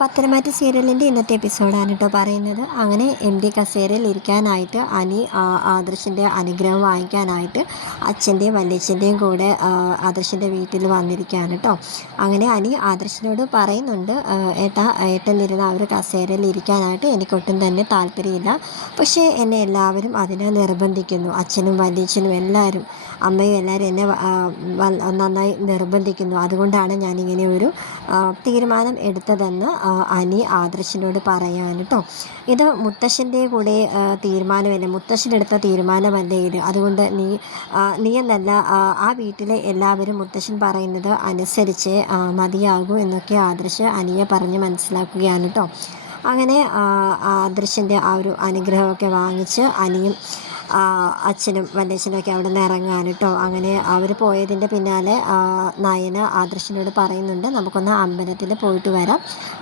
പത്തനംതിട്ട സീരിയലിൻ്റെ ഇന്നത്തെ എപ്പിസോഡാണ് കേട്ടോ പറയുന്നത്. അങ്ങനെ എം ഡി കസേരയിൽ ഇരിക്കാനായിട്ട് ആദർശിൻ്റെ അനുഗ്രഹം വാങ്ങിക്കാനായിട്ട് അച്ഛൻ്റെയും വല്യച്ഛൻ്റെയും കൂടെ ആദർശിൻ്റെ വീട്ടിൽ വന്നിരിക്കുകയാണ് കേട്ടോ. അങ്ങനെ ആദർശിനോട് പറയുന്നുണ്ട്, ഏട്ടനിരുന്ന ആ ഒരു കസേരയിൽ ഇരിക്കാനായിട്ട് എനിക്കൊട്ടും തന്നെ താല്പര്യമില്ല, പക്ഷേ എന്നെ എല്ലാവരും അതിനെ നിർബന്ധിക്കുന്നു. അച്ഛനും വല്യച്ഛനും എല്ലാവരും, അമ്മയും എല്ലാവരും എന്നെ നന്നായി നിർബന്ധിക്കുന്നു. അതുകൊണ്ടാണ് ഞാനിങ്ങനെ ഒരു തീരുമാനം എടുത്തതെന്ന് ആദർശിനോട് പറയാൻ കേട്ടോ. ഇത് മുത്തശ്ശൻ്റെ കൂടെ തീരുമാനമല്ല, മുത്തശ്ശനെടുത്ത തീരുമാനമല്ലേ ഇത്. അതുകൊണ്ട് നീ എന്നല്ല, ആ വീട്ടിലെ എല്ലാവരും മുത്തശ്ശൻ പറയുന്നത് അനുസരിച്ച് മതിയാകൂ എന്നൊക്കെ ആദർശ് അനിയെ പറഞ്ഞ് മനസ്സിലാക്കുകയാണ് കേട്ടോ. അങ്ങനെ ആദർശിൻ്റെ ആ ഒരു അനുഗ്രഹമൊക്കെ വാങ്ങിച്ച് അനിയും അച്ഛനും വല്യച്ഛനൊക്കെ അവിടെ നിന്ന് ഇറങ്ങാൻ കേട്ടോ. അങ്ങനെ അവർ പോയതിൻ്റെ പിന്നാലെ നയന ആദർശിനോട് പറയുന്നുണ്ട്, നമുക്കൊന്ന് അമ്പലത്തിൽ പോയിട്ട് വരാം,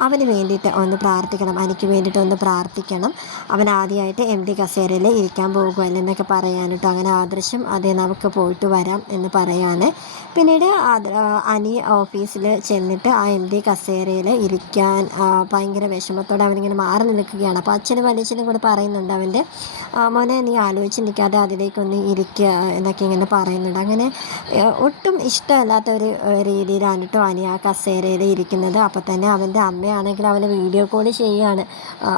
അവന് വേണ്ടിയിട്ട് ഒന്ന് പ്രാർത്ഥിക്കണം, എനിക്ക് വേണ്ടിയിട്ട് ഒന്ന് പ്രാർത്ഥിക്കണം, അവൻ ആദ്യമായിട്ട് എം ഡി കസേരയിൽ ഇരിക്കാൻ പോകുമല്ലോ എന്നൊക്കെ പറയാൻ കേട്ടോ. അങ്ങനെ ആദർശം അതെ നമുക്ക് പോയിട്ട് വരാം എന്ന് പറയാൻ. പിന്നീട് അനി ഓഫീസിൽ ചെന്നിട്ട് ആ എം ഡി കസേരയിൽ ഇരിക്കാൻ ഭയങ്കര വിഷമത്തോടെ അവനിങ്ങനെ മാറി നിൽക്കുകയാണ്. അപ്പോൾ അച്ഛനും വല്യച്ഛനും കൂടെ പറയുന്നുണ്ട്, അവൻ്റെ മോനെ നീ ആലോചിച്ച് നിൽക്കാതെ അതിലേക്കൊന്ന് ഇരിക്കുക എന്നൊക്കെ ഇങ്ങനെ പറയുന്നുണ്ട്. അങ്ങനെ ഒട്ടും ഇഷ്ടമല്ലാത്തൊരു രീതിയിലാണ് കേട്ടോ ആ കസേരയിൽ ഇരിക്കുന്നത്. അപ്പോൾ തന്നെ അവൻ്റെ അമ്മയാണെങ്കിൽ അവനെ വീഡിയോ കോൾ ചെയ്യുകയാണ്.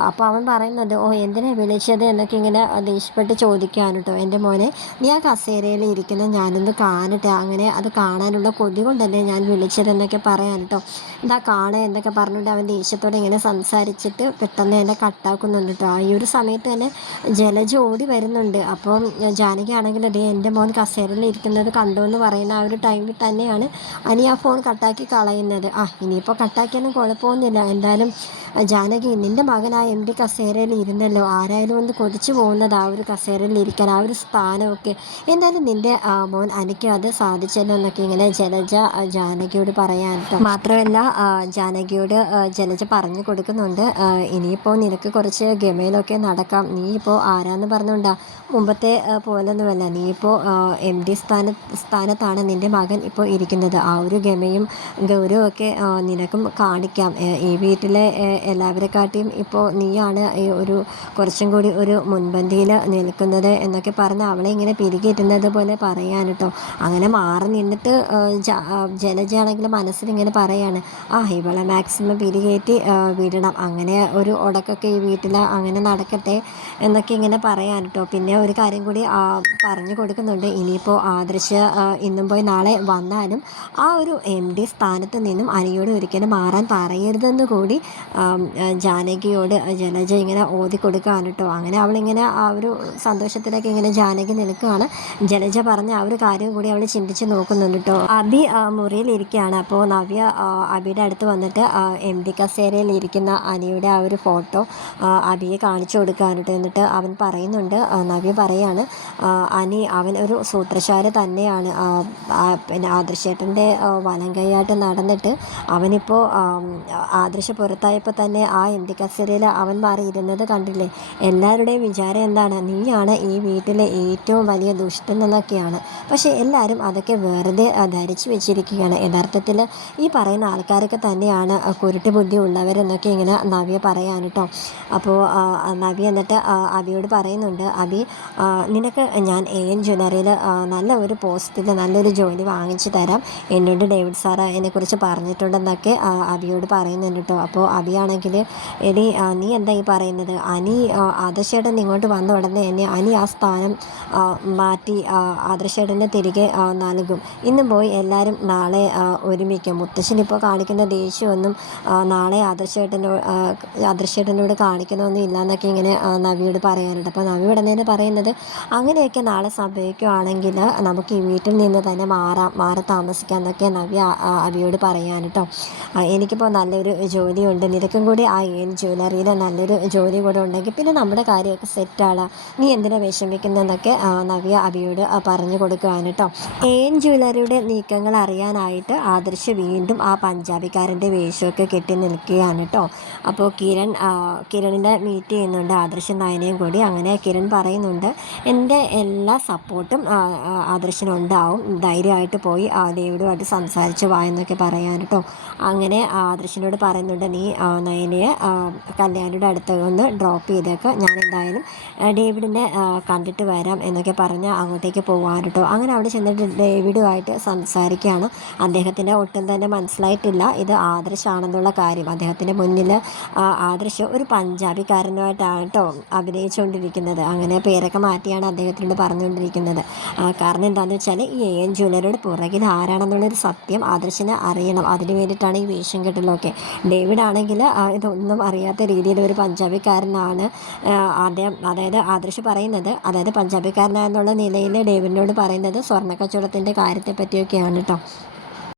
അപ്പോൾ അവൻ പറയുന്നുണ്ട്, എന്തിനാണ് വിളിച്ചത് എന്നൊക്കെ ഇങ്ങനെ ദേഷ്യപ്പെട്ട് ചോദിക്കുകയാണ് കേട്ടോ. എൻ്റെ മോനെ നീ ആ കസേരയിൽ ഇരിക്കുന്നത് ഞാനൊന്ന് കാണട്ടെ, അങ്ങനെ അത് കാണാനുള്ള കൊതി കൊണ്ടല്ലേ ഞാൻ വിളിച്ചതെന്നൊക്കെ പറയാൻ കേട്ടോ. എന്താ കാണുക എന്നൊക്കെ പറഞ്ഞിട്ട് അവൻ ദേഷ്യത്തോടെ ഇങ്ങനെ സംസാരിച്ചിട്ട് പെട്ടെന്ന് എന്നെ കട്ടാക്കുന്നുണ്ട് കേട്ടോ. ഈ ഒരു സമയത്ത് തന്നെ ജലജ ഓടി വരുന്നുണ്ട്. അപ്പം ജാനകി ആണെങ്കിൽ അതേ എൻ്റെ മോൻ കസേരയിൽ ഇരിക്കുന്നത് കണ്ടു എന്ന് പറയുന്ന ആ ഒരു ടൈമിൽ തന്നെയാണ് ആ ഫോൺ കട്ടാക്കി കളയുന്നത്. ഇനിയിപ്പോൾ കട്ടാക്കിയൊന്നും കുഴപ്പമൊന്നുമില്ല, എന്തായാലും ജാനകി നിൻ്റെ മകനായ എം ഡി കസേരയിൽ ഇരുന്നല്ലോ, ആരായാലും ഒന്ന് കൊതിച്ചു പോകുന്നത് ആ ഒരു കസേരയിൽ ഇരിക്കാൻ, ആ ഒരു സ്ഥാനമൊക്കെ, എന്തായാലും നിൻ്റെ മോൻ എനിക്ക് അത് സാധിച്ചല്ലോ എന്നൊക്കെ ഇങ്ങനെ ജലജ ജാനകിയോട് പറയാൻ കേട്ടോ. മാത്രമല്ല ജാനകിയോട് ജലജ പറഞ്ഞു കൊടുക്കുന്നുണ്ട്, ഇനിയിപ്പോൾ നിനക്ക് കുറച്ച് ഗമയിലൊക്കെ നടക്കാം, നീ ഇപ്പോൾ ആരാന്ന് പറഞ്ഞുകൊണ്ടാ, മുമ്പത്തെ പോലൊന്നുമല്ല, നീ ഇപ്പോൾ എം ഡി സ്ഥാനത്താണ് നിൻ്റെ മകൻ ഇപ്പോൾ ഇരിക്കുന്നത്, ആ ഒരു ഗമയും ഗൗരവമൊക്കെ നിനക്കും കാണിക്കാം, ഈ വീട്ടിലെ എല്ലാവരെക്കാട്ടിയും ഇപ്പോൾ നീയാണ് ഒരു കുറച്ചും കൂടി ഒരു മുൻപന്തിയിൽ നിൽക്കുന്നത് എന്നൊക്കെ പറഞ്ഞ് അവളെ ഇങ്ങനെ പിരികിരുന്നത് പോലെ പറയാൻ കേട്ടോ. അങ്ങനെ മാറി നിന്നിട്ട് ജലജയാണെങ്കിൽ മനസ്സിലിങ്ങനെ പറയാണ്, ഇവളെ മാക്സിമം പിരികേറ്റി വിടണം, അങ്ങനെ ഒരു ഉടക്കൊക്കെ ഈ വീട്ടിൽ അങ്ങനെ നടക്കട്ടെ എന്നൊക്കെ ഇങ്ങനെ പറയാൻ കേട്ടോ. പിന്നെ ഒരു കാര്യം കൂടി പറഞ്ഞു കൊടുക്കുന്നുണ്ട്, ഇനിയിപ്പോൾ ആദർശ് ഇന്നും പോയി നാളെ വന്നാലും ആ ഒരു എം ഡി സ്ഥാനത്ത് നിന്നും അനിയോട് ഒരിക്കലും മാറാൻ പറയരുതെന്ന് കൂടി ജാനകിയോട് ജലജ ഇങ്ങനെ ഓതി കൊടുക്കുകയാണ് കേട്ടോ. അങ്ങനെ അവളിങ്ങനെ ആ ഒരു സന്തോഷത്തിലൊക്കെ ഇങ്ങനെ ജാനകി നിൽക്കുകയാണ്. ജലജ പറഞ്ഞ ആ ഒരു കാര്യം കൂടി അവൾ ചിന്തിച്ച് നോക്കുന്നുണ്ട് കേട്ടോ. അബി മുറിയിലിരിക്കുകയാണ്. അപ്പോൾ നവ്യ അബിയുടെ അടുത്ത് വന്നിട്ട് എം ഡി കസേരയിൽ ഇരിക്കുന്ന അനിയുടെ ആ ഒരു ഫോട്ടോ അബിയെ കാണിച്ചു കൊടുക്കുകയാണ് കേട്ടോ. എന്നിട്ട് അവൻ പറയുന്നുണ്ട്, നവ്യ പറയാണ്, അവൻ ഒരു സൂത്രശാലി തന്നെയാണ്, പിന്നെ ആദർശേട്ടൻ്റെ വലം കൈയായിട്ട് നടന്നിട്ട് അവനിപ്പോൾ ആദർശ പുറത്തായപ്പോൾ തന്നെ ആ എം ഡി കസേരയിൽ അവൻ മാറിയിരുന്നത് കണ്ടില്ലേ, എല്ലാവരുടെയും വിചാരം എന്താണ്, നീയാണ് ഈ വീട്ടിലെ ഏറ്റവും വലിയ ദുഷ്ടൻ എന്നൊക്കെയാണ്, പക്ഷേ എല്ലാവരും അതൊക്കെ വെറുതെ ധരിച്ചു വെച്ചിരിക്കുകയാണ്, യഥാർത്ഥത്തിൽ ഈ പറയുന്ന ആൾക്കാരൊക്കെ തന്നെയാണ് കുരുട്ട് ബുദ്ധി ഉള്ളവരെന്നൊക്കെ ഇങ്ങനെ നവ്യ പറയാൻ കേട്ടോ. അപ്പോൾ നവ്യ എന്നിട്ട് അബിയോട് പറയുന്നുണ്ട്, അബി നിനക്ക് ഞാൻ AN ജ്വല്ലറിയിൽ നല്ല ഒരു പോസ്റ്റിൽ നല്ലൊരു ജോലി വാങ്ങിച്ചു തരാം, എന്നോട് ഡേവിഡ് സാറ് എന്നെക്കുറിച്ച് പറഞ്ഞിട്ടുണ്ടെന്നൊക്കെ അബിയോട് പറയുന്നുണ്ട് കേട്ടോ. അപ്പോൾ അബിയാണെങ്കിൽ, എടി നീ എന്താ ഈ പറയുന്നത്, ആദർശേട്ടൻ ഇങ്ങോട്ട് വന്ന ഉടനെ തന്നെ ആ സ്ഥാനം മാറ്റി ആദർശേട്ടനെ തിരികെ നൽകും, ഇന്നും പോയി എല്ലാവരും നാളെ ഒരുമിക്കും, മുത്തശ്ശനിപ്പോൾ കാണിക്കുന്ന ദേഷ്യമൊന്നും നാളെ ആദർശേട്ടനോട് കാണിക്കണമെന്നും ഇല്ല എന്നൊക്കെ ഇങ്ങനെ നവിയോട് പറയാനുണ്ട്. അപ്പോൾ നവി ഉടനെ പറയുന്നത്, അങ്ങനെയൊക്കെ നാളെ സംഭവിക്കുകയാണെങ്കിൽ നമുക്ക് ഈ വീട്ടിൽ നിന്ന് തന്നെ മാറി താമസിക്കാം എന്നൊക്കെ നവ്യ അവിയോട് പറയാൻ കേട്ടോ. എനിക്കിപ്പോൾ നല്ലൊരു ജോലിയുണ്ട്, നിനക്കും കൂടി ആ AN ജ്വല്ലറിയിൽ നല്ലൊരു ജോലി കൂടെ ഉണ്ടെങ്കിൽ പിന്നെ നമ്മുടെ കാര്യമൊക്കെ സെറ്റാണ്, നീ എന്തിനാ വിഷമിക്കുന്നതെന്നൊക്കെ നവ്യ അവിയോട് പറഞ്ഞു കൊടുക്കുകയാണ് കേട്ടോ. AN ജ്വല്ലറിയുടെ നീക്കങ്ങൾ അറിയാനായിട്ട് ആദർശ് വീണ്ടും ആ പഞ്ചാബിക്കാരൻ്റെ വേഷമൊക്കെ കെട്ടി നിൽക്കുകയാണ് കേട്ടോ. അപ്പോൾ കിരണിനെ മീറ്റ് ചെയ്യുന്നുണ്ട്, ആദർശ് നയനയും കൂടി. അങ്ങനെ കിരൺ പറയുന്നുണ്ട്, പറയുന്നുണ്ട്, എൻ്റെ എല്ലാ സപ്പോർട്ടും ആദർശിനുണ്ടാവും, ധൈര്യമായിട്ട് പോയി ഡേവിഡുമായിട്ട് സംസാരിച്ച് വാ എന്നൊക്കെ പറയാൻ കേട്ടോ. അങ്ങനെ ആദർശിനോട് പറയുന്നുണ്ട്, നീ നയനയെ കല്യാണിയുടെ അടുത്ത് ഒന്ന് ഡ്രോപ്പ് ചെയ്തേക്ക്, ഞാൻ എന്തായാലും ഡേവിഡിനെ കണ്ടിട്ട് വരാം എന്നൊക്കെ പറഞ്ഞ് അങ്ങോട്ടേക്ക് പോകാൻ കേട്ടോ. അങ്ങനെ അവിടെ ചെന്നിട്ട് ഡേവിഡുമായിട്ട് സംസാരിക്കുകയാണ്. അദ്ദേഹത്തിന് ഒട്ടും തന്നെ മനസ്സിലായിട്ടില്ല ഇത് ആദർശാണെന്നുള്ള കാര്യം. അദ്ദേഹത്തിൻ്റെ മുന്നിൽ ആദർശ് ഒരു പഞ്ചാബിക്കാരനുമായിട്ടാണ് കേട്ടോ അഭിനയിച്ചുകൊണ്ടിരിക്കുന്നത്. അങ്ങനെ പേരൊക്കെ മാറ്റിയാണ് അദ്ദേഹത്തിനോട് പറഞ്ഞുകൊണ്ടിരിക്കുന്നത്. കാരണം എന്താണെന്ന് വെച്ചാൽ ഈ AN ജ്വല്ലറിയുടെ പുറകിൽ ആരാണെന്നുള്ളൊരു സത്യം ആദർശിനെ അറിയണം. അതിന് വേണ്ടിയിട്ടാണ് ഈ വേഷം കെട്ടലൊക്കെ. ഡേവിഡ് ആണെങ്കിൽ ഇതൊന്നും അറിയാത്ത രീതിയിൽ ഒരു പഞ്ചാബിക്കാരനാണ് അദ്ദേഹം, അതായത് ആദർശ് പറയുന്നത്, അതായത് പഞ്ചാബിക്കാരനാണെന്നുള്ള നിലയിൽ ഡേവിഡിനോട് പറയുന്നത് സ്വർണ്ണ കച്ചവടത്തിൻ്റെ കാര്യത്തെ പറ്റിയൊക്കെയാണ് കേട്ടോ.